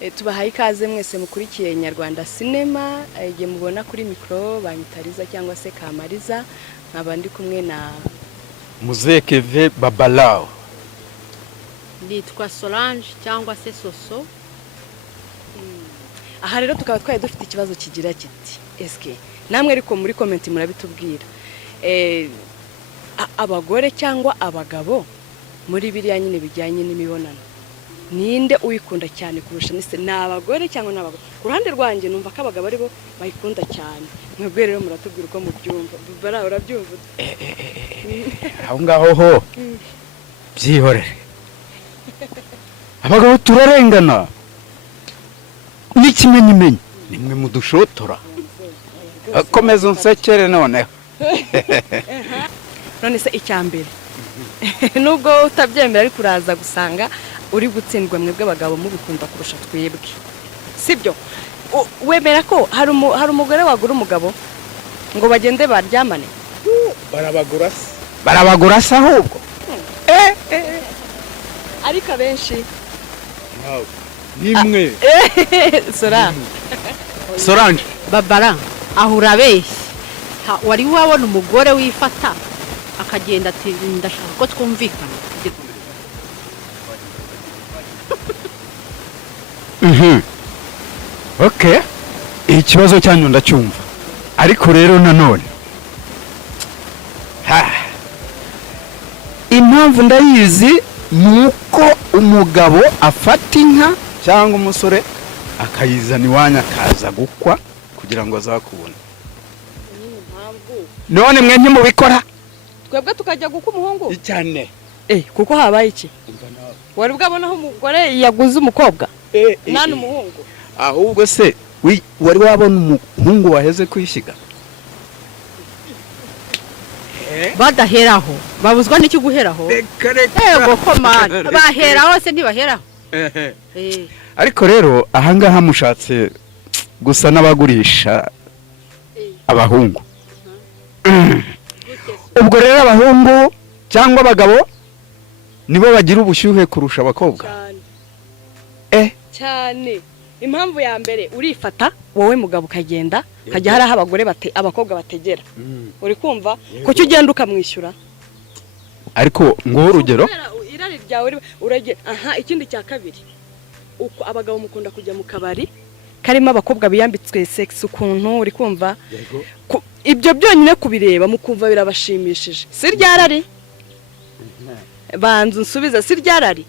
tubahaye ikaze mwese mukurikiye Nyarwanda Cinema, igihe mubona kuri micro banyitariza cyangwa se Kamariza, nkaba ndi kumwe na Muzekeve Babalao. Nitwa Solange cyangwa se Soso. Aha rero tukaba twaye dufite ikibazo kigira kiti eske namwe ariko muri comment murabitubwira abagore cyangwa abagabo muri biriya nyine bijyanye n'imibonano ninde uyikunda cyane kurusha nise n'abagore cyangwa n'abagabo? Ku ruhande rwanjye numva ko abagabo aribo bayikunda cyane, mwebwe rero muratubwira uko mubyumva. Bara urabyumva? Aho ngaho ho byihorere. Abagabo turarengana n'ikimenyimenyi nimwe mudushotora. Komeza unsekere noneho. None se icyambere nubwo utabyemera ari kuraza gusanga uri gutsindwa mwebwe abagabo mubikunda kurusha twebwe, sibyo? Wemera ko hari umugore wagura umugabo ngo bagende baryamane? Barabagura se ahubwo ariko abenshi nimwe Solange Babara aho urabeshye. Wari wabona umugore wifata akagenda ati ndashaka ko twumvikana. Okay, ikibazo cyanyu ndacyumva, ariko rero nanone impamvu ndayizi nuko umugabo afata inka cyangwa umusore akayizana iwanya akaza gukwa kugira ngo azakubone. None mwe ntimubikora? Twebwe tukajya guka umuhungu cyane kuko habaye iki? Wari bwabona aho umugore yaguze umukobwa nani umuhungu? Ahubwo se wari wabona umuhungu waheze kwishiga? Badaheraho babuzwa n'iki guheraho? Yego komana baheraho se ntibaheraho. Ariko rero ahangaha mushatse gusa n'abagurisha abahungu. Ubwo rero abahungu cyangwa abagabo nibo bagira ubushyuhe kurusha abakobwa cyane. Impamvu ya mbere urifata wowe mugabo ukagenda kajya hari abagore abakobwa bategera, uri kumva ko cyo ugenda ukamwishyura. Ariko ngo urugero irari ryawe urage. Ikindi cya kabiri uko abagabo mukunda kujya mu kabari karimo abakobwa biyambitswe sex ukuntu, uri kumva ibyo byonyine kubireba mukumva birabashimishije. Si ryarari banzu nsubiza, si ryarari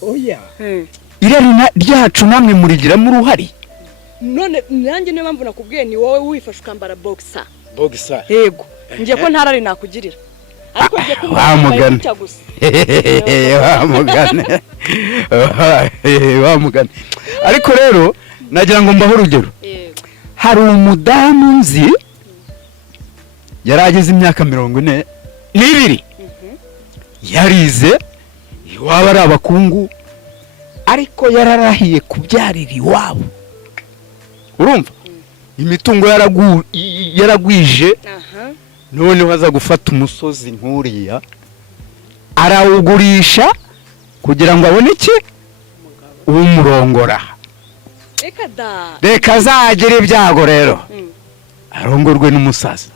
oya irari ryacu namwe murigiramo uruhari. None nanjye niyo mpamvu nakubwiye ni wowe wifasha ukambara boxer. Yego ngiye ko ntarari nakugirira, ariko ngiye ko wamugane wamugane. Ariko rero nagira ngo mbaho urugero. Hari umudamu nzi yarageze imyaka 42 yarize iwabo ari abakungu, ariko yararahiye kubyarira iwabo. Urumva imitungo yaragwije, none waza gufata umusozi nkuriya arawugurisha kugira ngo abone iki umurongora. Reka zagira ibyago rero arongorwe n'umusaza.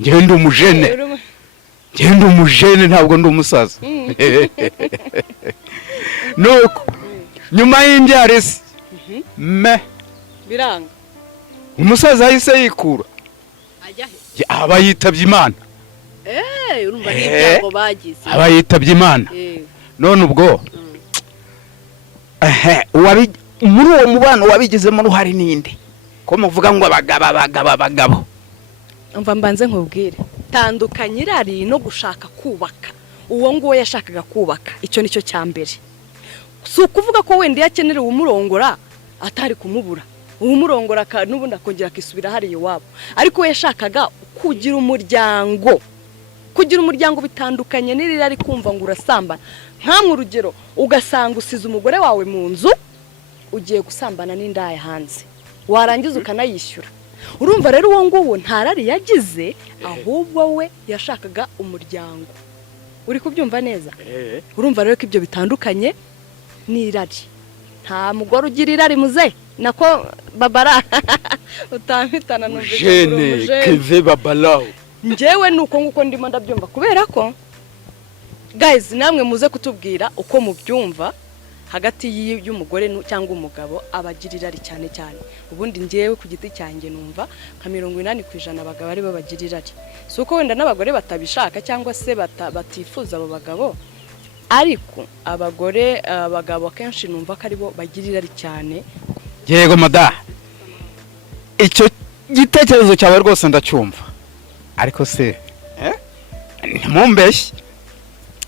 Ngende umujene ntabwo ndi umusaza. Nuko nyuma y'imbyarisi biranga umusaza yahise yikura aba yitabye Imana. Urumva n'ibyago bagize aba yitabye Imana. None ubwo muri uwo mubano wabigizemo uruhari ninde ko muvuga ngo abagabo? Umva mbanze nkubwire, tandukanye irari no gushaka kubaka. Uwo nguwo yashakaga kubaka, icyo nicyo cyambere. Si ukuvuga ko wenda yakenera umurongora atari kumubura, umurongora n'ubundi akongera akisubira hari iwabo, ariko we yashakaga kugira umuryango. Kugira umuryango bitandukanye n'irira ari kumva ngo urasambana. Nkamwe urugero ugasanga usize umugore wawe mu nzu ugiye gusambana n'indaya hanze, warangiza ukanayishyura. Urumva rero uwo nguwo ntarari yagize, ahubwo we yashakaga umuryango. Uri kubyumva neza? Urumva rero ko ibyo bitandukanye n'irari. Nta mugore ugira irari muze nako babara utampitana Jene keve babalawo. Njyewe nuko nguko ndimo ndabyumva kubera ko guys namwe muze kutubwira uko mubyumva hagati y'umugore cyangwa umugabo abagira irari cyane cyane. Ubundi njyewe ku giti cyanjye numva nka 80% abagabo ari babagira irari. Suko wenda n'abagore batabishaka cyangwa se batifuza abo bagabo, ariko abagabo kenshi numva ko aribo bagira irari cyane. Yego mada, icyo gitekerezo cyawe rwose ndacyumva, ariko se ntimumbeshye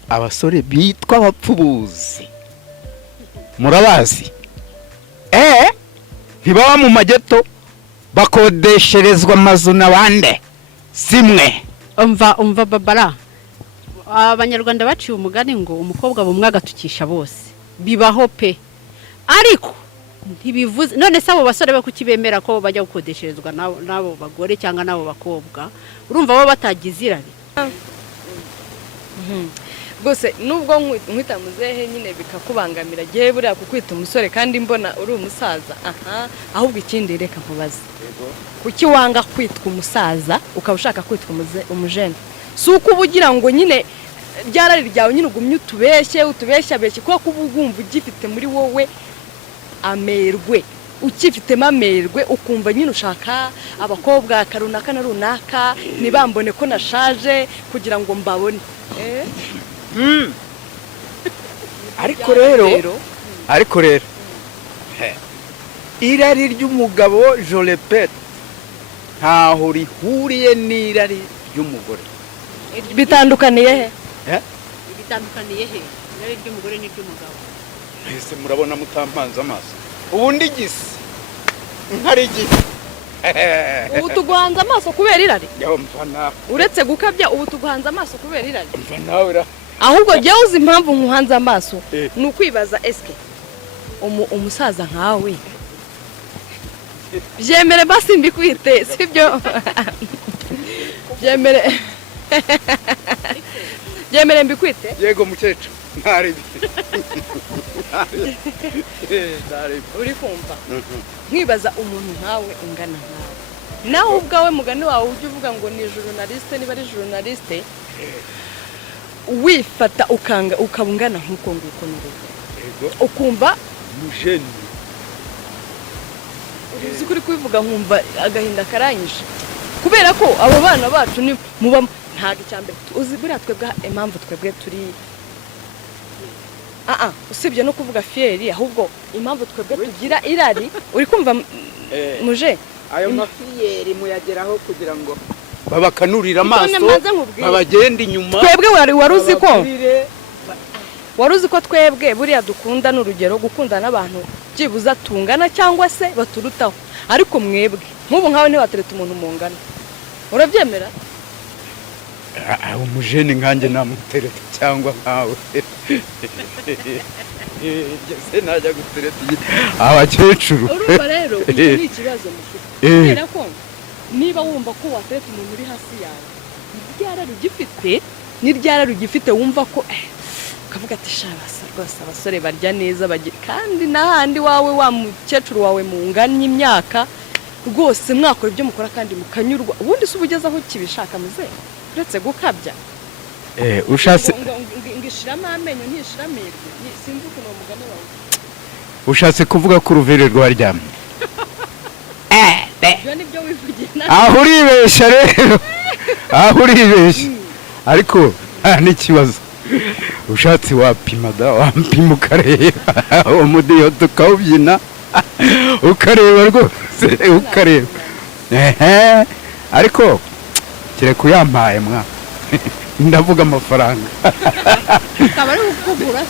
abasore bitwa abapfubuzi murabazi? Ntibaba mu mageto bakodesherezwa amazu n'abande simwe. umva babara, abanyarwanda baciye umugani ngo umukobwa bumwe agatukisha bose. Bibaho pe, ariko ntibivuze none se abo basore be kukibemera ko bajya gukodesherezwa nabo bagore cyangwa nabo bakobwa, urumva bo batagize irari? Rwose nubwo nkwita muzehe nyine bikakubangamira gihe buriya kukwita umusore kandi mbona uri umusaza. Ahubwo ikindi reka nkubaze, kuki wanga kwitwa umusaza ukaba ushaka kwitwa umujene? Si uko ubugira ngo nyine ryarari ryawe nyine ugumye utubeshya kuko uba ugumva ugifite muri wowe amerwe, ukifitemo amerwe ukumva nyine ushaka abakobwa karunaka na runaka nibambone ko nashaje kugira ngo mbabone. Ariko rero irari ry'umugabo je répète ntaho rihuriye n'irari ry'umugore. Bitandukaniye he? Bitandukaniye he irari ry'umugore n'iry'umugabo? Ese murabona mutampanze amaso ubundi gisi nkari gisi ubu tuguhanze amaso kubera irari? Yumva nawe uretse gukabya ubu tuguhanze amaso kubera irari? Umva nawe ahubwo jya uzi impamvu nkuhanze amaso ni ukwibaza eske umusaza nkawe byemere basi mbikwite sibyo? byemere mbikwite? Yego mukecuru ntari uri kumva nkibaza umuntu nkawe ungana nkawe nawe ubwawe mugani wawe ujye uvuga ngo ni journaliste, niba ari journaliste wifata ukaba ungana nk'uko nguko n'urugo ukumva mujeni uzi kuri kubivuga nkumva agahinda karanyishe kubera ko abo bana bacu ni muba ntago icyambere uzi buriya twebwe impamvu twebwe turi usibye no kuvuga fieri ahubwo impamvu twebwe tugira irari uri kumva muje ayo mafiyeri muyageraho kugira ngo babakanurira amaso babagenda inyuma. Twebwe wari uzi ko twebwe buriya dukunda n'urugero gukunda n'abantu byibuza tungana cyangwa se baturutaho, ariko mwebwe nk'ubu nkawe ntiwatereta umuntu mungana, urabyemera? Umujeni nkanjye namutereta cyangwa nkawe se najya gutereta abakecuru. Urumva rero icyo ni ikibazo mufite kubera ko niba wumva ko watereta umuntu uri hasi yawe niryara rugifite wumva ko ukavuga ati shabasa rwose abasore barya neza kandi n'ahandi wawe wa mukecuru wawe munganya imyaka rwose mwakora ibyo mukora kandi mukanyurwa, ubundi se ubugeza aho kibishaka muze uretse gukabya ushatse ngishiramo amenyo ntishiramirwe sinzi ukuntu umugani wawe ushatse kuvuga ko uruvere rwaryamye. Ibyo nibyo wivugira aho uribeshya rero ariko n'ikibazo ushatse wapima wampima ukareba uwo mudiyo tukawubyina ukareba rwose ukareba ariko kire kuyampaye mwa ndavuga amafaranga akaba ari ukugura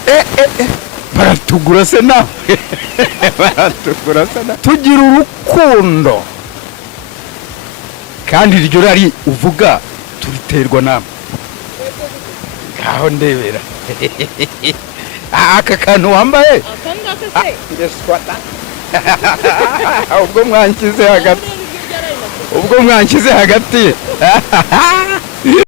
baratugura se nawe tugira urukundo kandi iryo rari uvuga turiterwa namwe ngaho ndebera aka kantu wambaye ubwo mwankize hagati